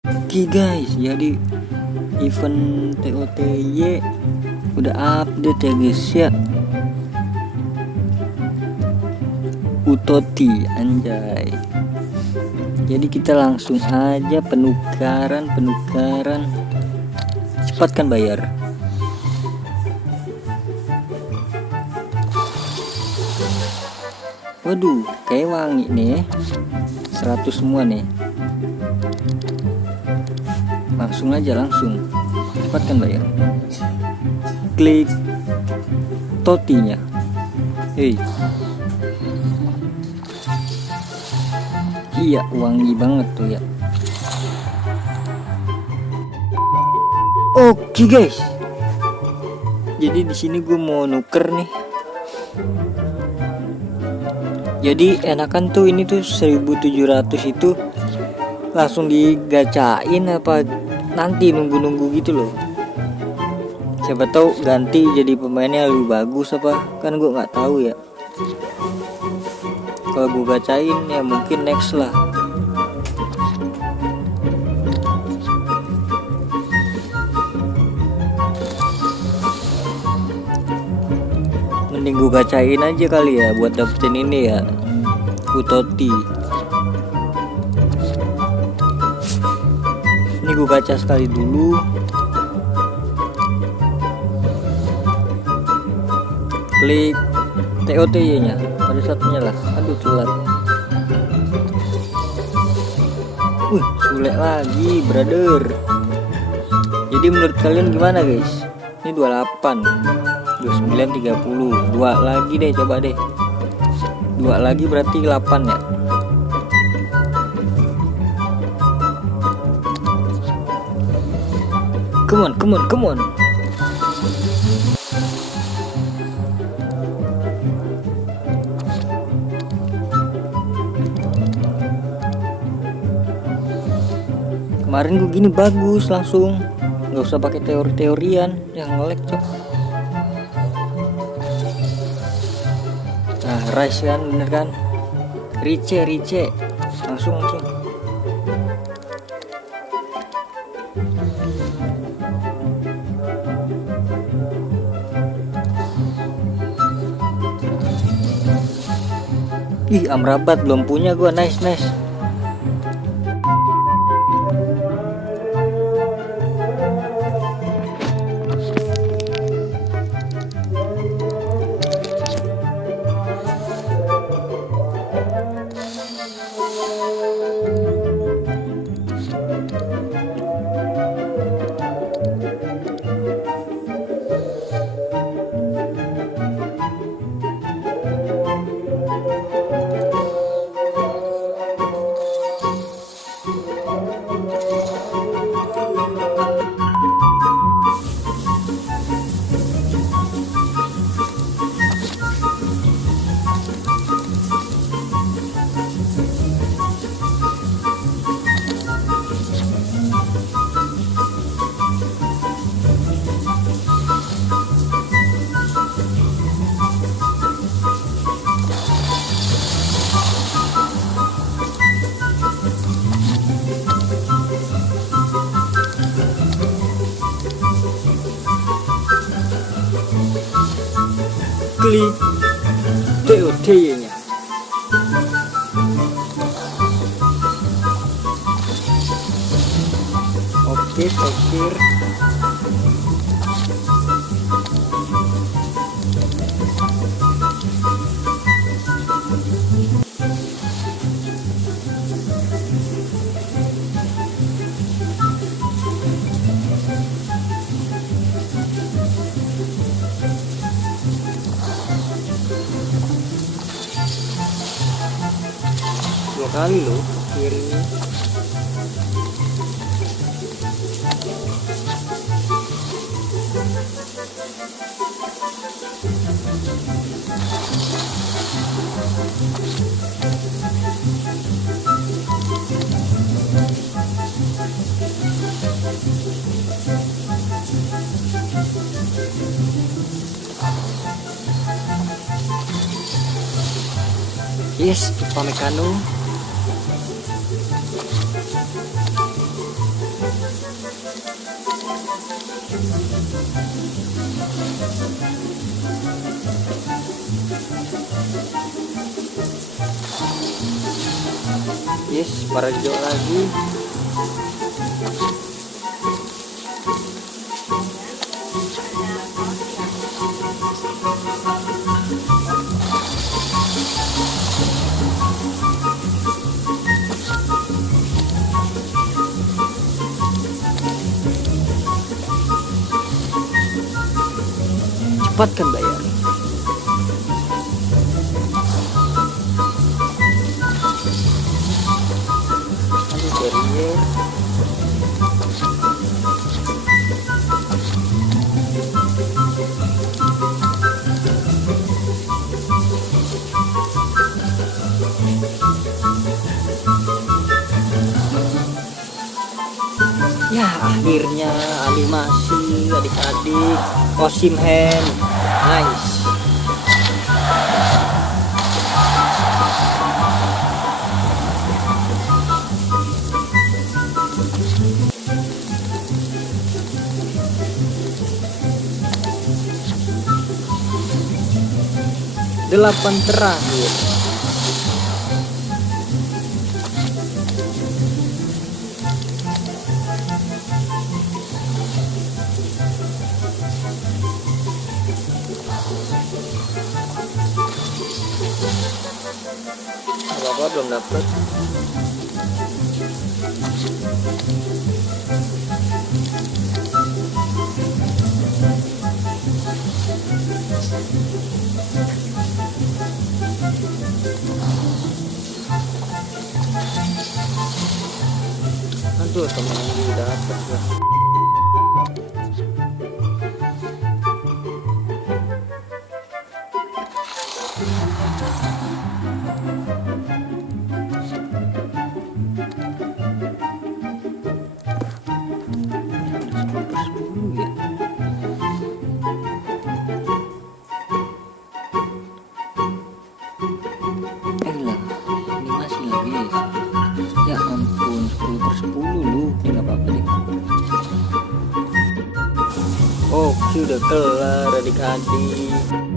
Oke guys, jadi event TOTY udah update ya guys ya. Utoti anjay. Jadi kita langsung aja penukaran. Cepat kan bayar. Waduh, kayak wangi nih. 100 semua nih. Langsung cepat kan bayar. Klik totinya. Iya, wangi banget tuh ya. Oke guys, jadi di sini gue mau nuker nih. Jadi enakan tuh ini tuh 1700 itu langsung digacain apa nanti nunggu gitu loh. Siapa tahu ganti jadi pemainnya lebih bagus apa, kan gue nggak tahu ya. Kalau gue gacain ya mungkin next lah. Mending gue gacain aja kali ya buat dapetin ini ya, Utoti. Ini gue gacha sekali dulu. Klik TOTY nya pada satunya lah. Aduh telat. Sulit lagi brother. Jadi menurut kalian gimana guys? Ini 28, 29, 30. 2 lagi deh, coba deh. 2 lagi berarti 8 ya. Come on. Kemarin gue gini bagus langsung, nggak usah pakai teorian yang ngelek cok. Nah rise kan, bener kan? Rice langsung. Ih, Amrabat belum punya gua. Nice. Klik TOTY nya. Oke, sokir. Dua kali loh kirinya. Yes, Upamecano. Yes, Parajo lagi. Cepat kan bayar. Aduh, barrier. Ya akhirnya animasi adik-adik Osimhen. Nice. Delapan terakhir. Apa belum dapet. Aduh, temen gue dapet ya. Ini masih lagi. Ya ampun, 10/10 lu. Ya gak apa-apa deh. Oke, udah kelar adik-adik.